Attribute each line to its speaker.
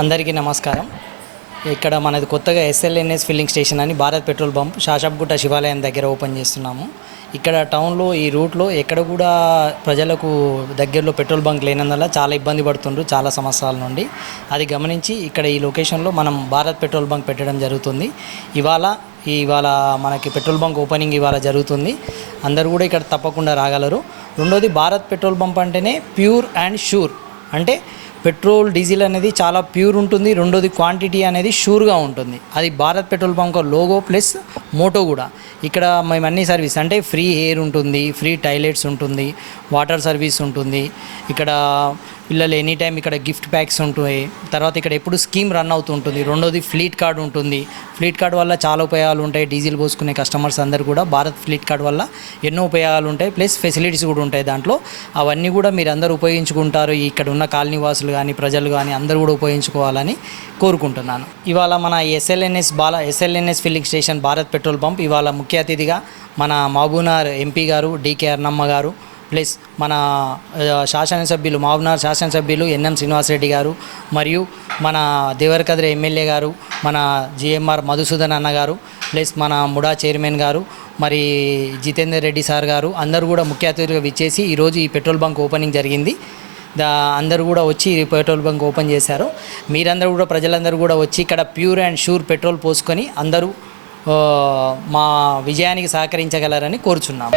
Speaker 1: అందరికీ నమస్కారం. ఇక్కడ మనది కొత్తగా ఎస్ఎల్ఎన్ఎస్ ఫిల్లింగ్ స్టేషన్ అని భారత్ పెట్రోల్ బంప్ శాషాబ్గుట్ట శివాలయం దగ్గర ఓపెన్ చేస్తున్నాము. ఇక్కడ టౌన్లో ఈ రూట్లో ఎక్కడ కూడా ప్రజలకు దగ్గరలో పెట్రోల్ బంక్ లేనందువల్ల చాలా ఇబ్బంది పడుతుండ్రు చాలా సంవత్సరాల నుండి. అది గమనించి ఇక్కడ ఈ లొకేషన్లో మనం భారత్ పెట్రోల్ బంక్ పెట్టడం జరుగుతుంది. ఇవాళ ఇవాళ మనకి పెట్రోల్ బంక్ ఓపెనింగ్ ఇవాళ జరుగుతుంది. అందరూ కూడా ఇక్కడ తప్పకుండా రాగలరు. రెండోది భారత్ పెట్రోల్ బంక్ అంటేనే ప్యూర్ అండ్ షూర్ అంటే పెట్రోల్ డీజిల్ అనేది చాలా ప్యూర్ ఉంటుంది. రెండోది క్వాంటిటీ అనేది షూర్గా ఉంటుంది. అది Bharat petrol bunk logo plus motto కూడా. ఇక్కడ మేము అన్ని సర్వీస్ అంటే ఫ్రీ ఎయిర్ ఉంటుంది ఫ్రీ టాయిలెట్స్ ఉంటుంది వాటర్ సర్వీస్ ఉంటుంది. ఇక్కడ పిల్లలు ఎనీ టైం ఇక్కడ గిఫ్ట్ ప్యాక్స్ ఉంటాయి తర్వాత ఇక్కడ ఎప్పుడు స్కీమ్ రన్ అవుతుంటుంది రెండోది ఫ్లీట్ కార్డ్ ఉంటుంది. ఫ్లీట్ కార్డ్ వల్ల చాలా ఉపయోగాలు ఉంటాయి. డీజిల్ పోసుకునే కస్టమర్స్ అందరు కూడా భారత్ ఫ్లీట్ కార్డ్ వల్ల ఎన్నో ఉపయోగాలు ఉంటాయి. ప్లస్ ఫెసిలిటీస్ కూడా ఉంటాయి దాంట్లో. అవన్నీ కూడా మీరు అందరూ ఉపయోగించుకుంటారు. ఇక్కడ ఉన్న కాలనీవాసులు కానీ ప్రజలు కానీ అందరూ కూడా ఉపయోగించుకోవాలని కోరుకుంటున్నాను. ఇవాళ మన SLNS Bala SLNS filling station Bharat petrol pump ఇవాళ ముఖ్య అతిథిగా మన మహబూనార్ ఎంపీ గారు డికే అర్ణమ్మ గారు ప్లస్ మన శాసనసభ్యులు మహబూబ్నగర్ శాసనసభ్యులు ఎన్ఎం శ్రీనివాసరెడ్డి గారు మరియు మన దేవరకద్ర ఎమ్మెల్యే గారు మన జిఎంఆర్ మధుసూదన్ అన్న గారు ప్లస్ మన ముడా చైర్మన్ గారు మరి జితేందర్ రెడ్డి సార్ గారు అందరూ కూడా ముఖ్య అతిథిగా విచ్చేసి ఈరోజు ఈ పెట్రోల్ బంక్ ఓపెనింగ్ జరిగింది. దా అందరూ కూడా వచ్చి ఈ పెట్రోల్ బంక్ ఓపెన్ చేశారు. మీరందరూ కూడా ప్రజలందరూ కూడా వచ్చి ఇక్కడ ప్యూర్ అండ్ షూర్ పెట్రోల్ పోసుకొని అందరూ మా విజయానికి సహకరించగలరని కోరుచున్నాము.